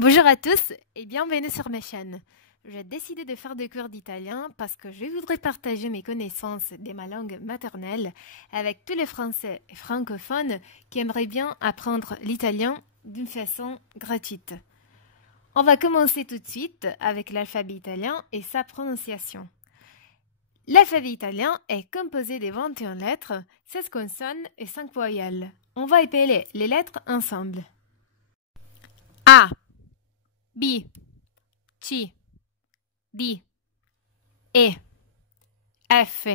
Bonjour à tous et bienvenue sur ma chaîne. J'ai décidé de faire des cours d'italien parce que je voudrais partager mes connaissances de ma langue maternelle avec tous les Français et francophones qui aimeraient bien apprendre l'italien d'une façon gratuite. On va commencer tout de suite avec l'alphabet italien et sa prononciation. L'alphabet italien est composé de 21 lettres, 16 consonnes et 5 voyelles. On va épeler les lettres ensemble. A, B, C, D, E, F,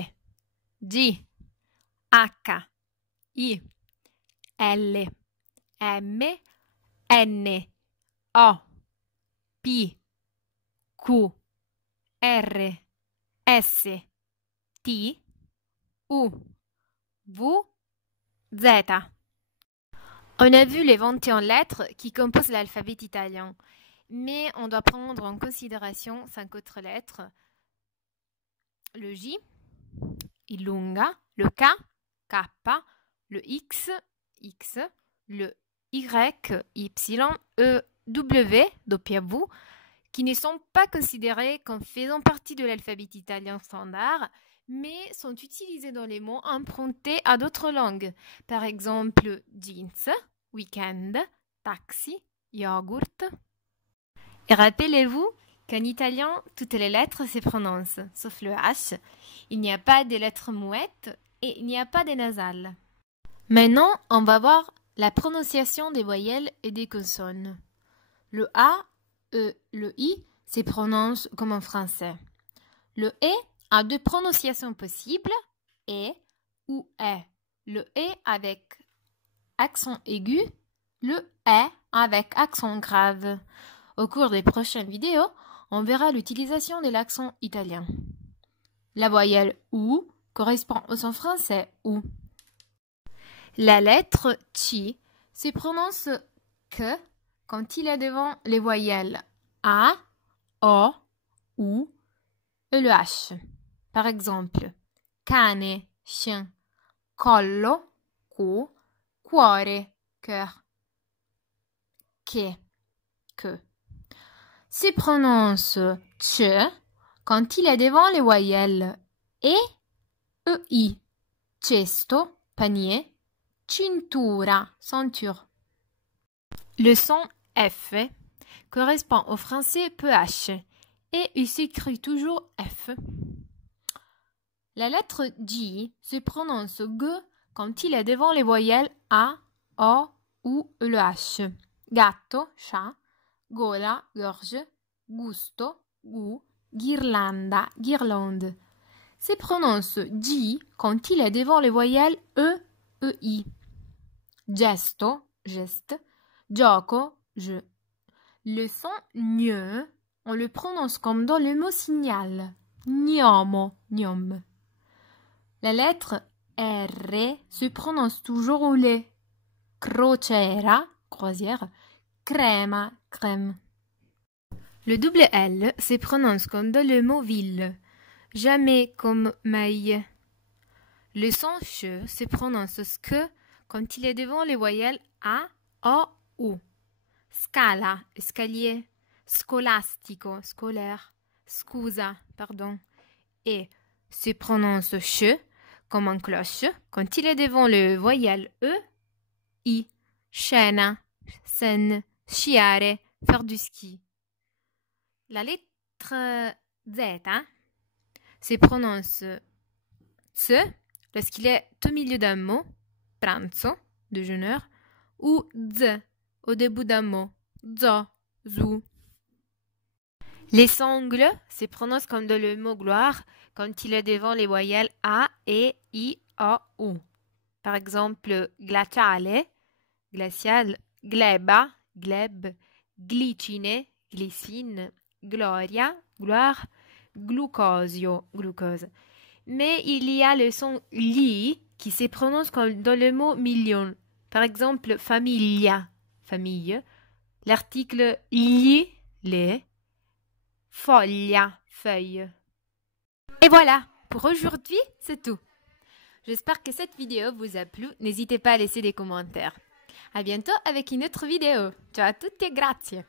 G, H, I, L, M, N, O, P, Q, R, S, T, U, V, Z. On a vu les 21 lettres qui composent l'alphabet italien, mais on doit prendre en considération 5 autres lettres. Le J, il lunga, le K, K, le X, X, le Y, Y, E, W, W, qui ne sont pas considérés comme faisant partie de l'alphabet italien standard, mais sont utilisés dans les mots empruntés à d'autres langues. Par exemple, jeans, week-end, taxi, yogurt. Et rappelez-vous qu'en italien, toutes les lettres se prononcent, sauf le H. Il n'y a pas de lettres muettes et il n'y a pas de nasales. Maintenant, on va voir la prononciation des voyelles et des consonnes. Le A, E, le I se prononcent comme en français. Le E a deux prononciations possibles, E ou E. Le E avec accent aigu, le E avec accent grave. Au cours des prochaines vidéos, on verra l'utilisation de l'accent italien. La voyelle OU correspond au son français OU. La lettre C se prononce que quand il est devant les voyelles A, O, U et le H. Par exemple, cane, chien, collo, cou, cuore, cœur, que. Se prononce ch quand il est devant les voyelles E, EI, cesto, panier, cintura, ceinture. Le son F correspond au français PH et il s'écrit toujours F. La lettre G se prononce G quand il est devant les voyelles A, O, U et le H. Gatto, chat, gola, gorge, gusto, goût, ghirlanda, guirlande. Se prononce G quand il est devant les voyelles E, EI. Gesto, geste, gioco, jeu. Le son gne, on le prononce comme dans le mot signal. Gnomo, gnome. La lettre R se prononce toujours au lait. Crociera, croisière, crema, crème. Le double L se prononce comme dans le mot ville, jamais comme maille. Le son ch se prononce sk quand il est devant les voyelles A, O, U. Scala, escalier, scolastico, scolaire, scusa, pardon. Et se prononce ch comme en cloche quand il est devant le voyelle E, I, scena, scène, sciare, faire du ski. La lettre Z se prononce ts lorsqu'il est au milieu d'un mot, pranzo, déjeuneur, ou z au début d'un mot, zo, zou. Les sangles se prononcent comme dans le mot gloire quand il est devant les voyelles A, E, I, O, U. Par exemple, glaciale, glacial, gleba, gleb, glicine, glycine, gloria, gloire, glucosio, glucose. Mais il y a le son li qui se prononce comme dans le mot million. Par exemple, famiglia, famille. L'article li, les. Foglia, feuille. Et voilà, pour aujourd'hui, c'est tout. J'espère que cette vidéo vous a plu. N'hésitez pas à laisser des commentaires. À bientôt avec une autre vidéo. Ciao a tutti e grazie.